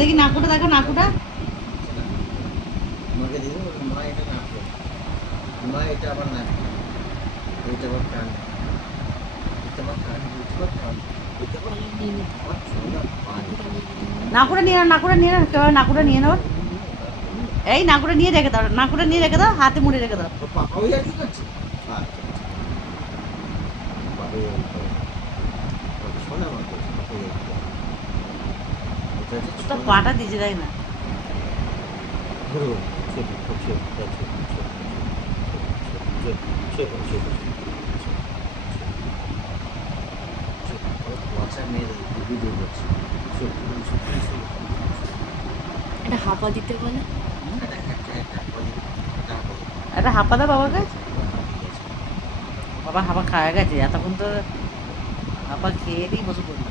দেখি নাকুটা দেখো, নাকুটা। আমাকে দিয়ে দেবো, মা এটা না করে, মা এটা আবার না, এটা আবার কান, এটা আবার কান, এটা আবার কান, এটা আবার আমার ছোলা পান। নাকুটা নিয়ে নাও, নাকুটা নিয়ে নাও, কেউ নাকুটা নিয়ে নাও। এই নাকুটা নিয়ে রেখে দাও, নাকুটা নিয়ে রেখে দাও, হাতে মুড়ে রেখে দাও। তো পাপা ওই আর কি করছে? আচ্ছা পাপা ওই আর কি করে? শোনা আমার করছে, পাপা ওই আর কি করে? এটা হচ্ছে তো ছোলা। পাটা দিতে দেয় না। ধরো, ছোটো, ছোটো, ছোটো, ছোটো, ছোটো, ছোটো, ছোটো, WhatsApp মেরে ভিডিও করছে। ছোটো, ছোটো, ছোটো, এটা হাঁপা দিতে বলে। একটা হাঁপা দাও বাবাকে। বাবা হাঁপা খাওয়া গেছে, এতক্ষণ তো হাঁপা খেয়ে দিই বসে পড়লো।